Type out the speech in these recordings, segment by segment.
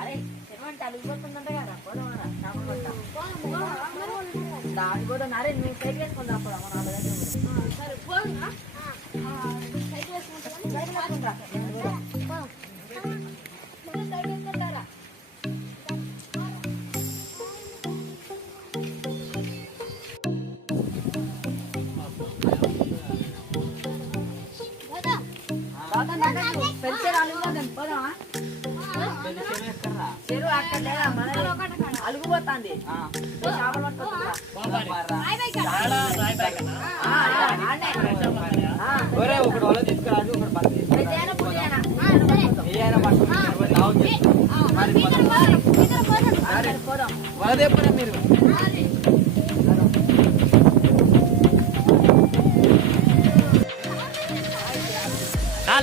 అరే చెరువంటే అలిగిపోతుందంట కదా పోదామరా దాని కూడా అరే నువ్వు సైకిల్ వేసుకొని రాకపోదా మన వాళ్ళ దగ్గర సరే పోదా సైకిల్ వేసుకుంటా సైకిల్ వేసుకుంటా సైకిల్ వేసుకుంటారా చెరువు అక్కడ లేదా మన అలుగుపోతాంది చేపలు పట్టుకుంటా మీరు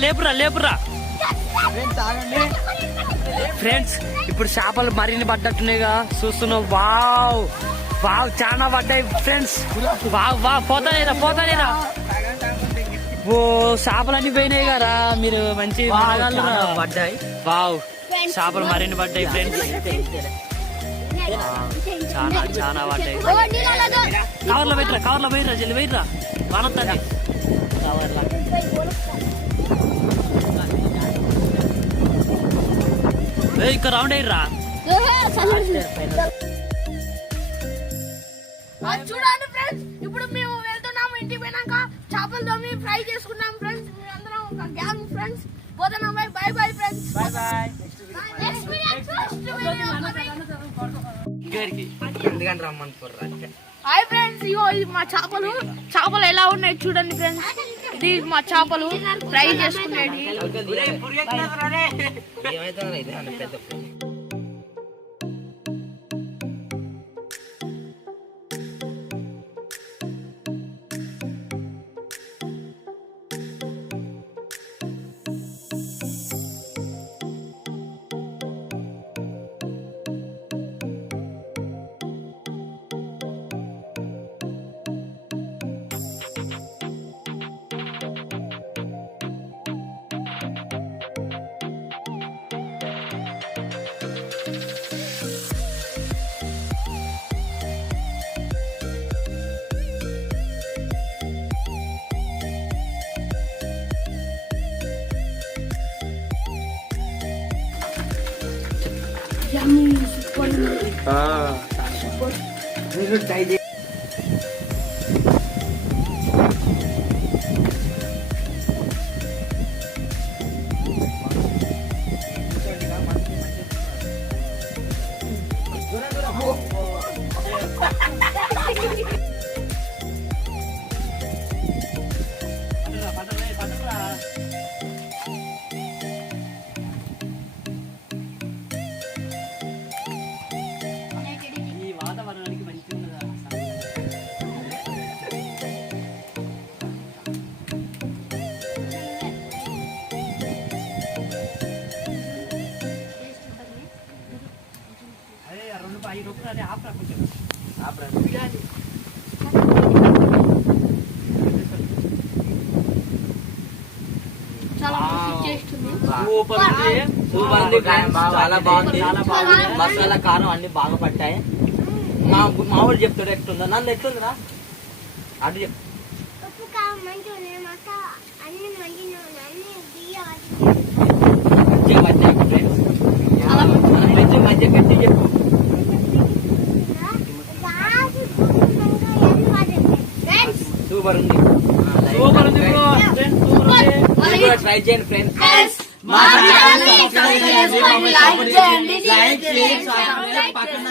లేపురా లేపురా ఫ్రెండ్స్. ఇప్పుడు చేపలు మరిన్ని పడ్డట్టున్నాయిగా చూస్తున్నావు. వావ్ వావ్ చాలా పడ్డాయి ఫ్రెండ్స్. వావ్ వావ్ పోతానేరా పోతానేరా. ఓ చేపలన్నీ పోయినాయి కదా మీరు మంచి పడ్డాయి. వావ్ చేపలు మరిన్ని పడ్డాయి ఫ్రెండ్స్. చాలా చాలా పడ్డాయి. కవర్లో పోయిరా కవర్లో పోయిరా జల్లి పోయిరా వనొద్దండి కవర్లా. ఇక్కడ రౌండ్ అయ్యిరా చూడండి ఫ్రెండ్స్. ఇప్పుడు మేము వెళ్తున్నాము ఇంటికి పోయినాక చేపలు తోమి ఫ్రై చేసుకున్నాం ఫ్రెండ్స్. మేము అందరం ఒక గ్యాంగ్ ఫ్రెండ్స్ పోతున్నాం. Bye bye friends. Bye bye. Hi friends. ఇగో ఇది మా చేపలు. చేపలు ఎలా ఉన్నాయి చూడండి ఫ్రెండ్స్. ఇది మా చేపలు ఫ్రై చేసుకునేది. చాలా బాగుంది. మసాలా కారం అన్ని బాగా పట్టాయి. మా ఊళ్ళు చెప్తాడు ఎట్లుందో. నన్ను ఎట్లుందిరా అటు చెప్. మధ్య గట్టి చెప్పు. సూపర్ ఉంది. ట్రై చేయండి ఫ్రెండ్స్. లైక్ చేయండి, పక్కన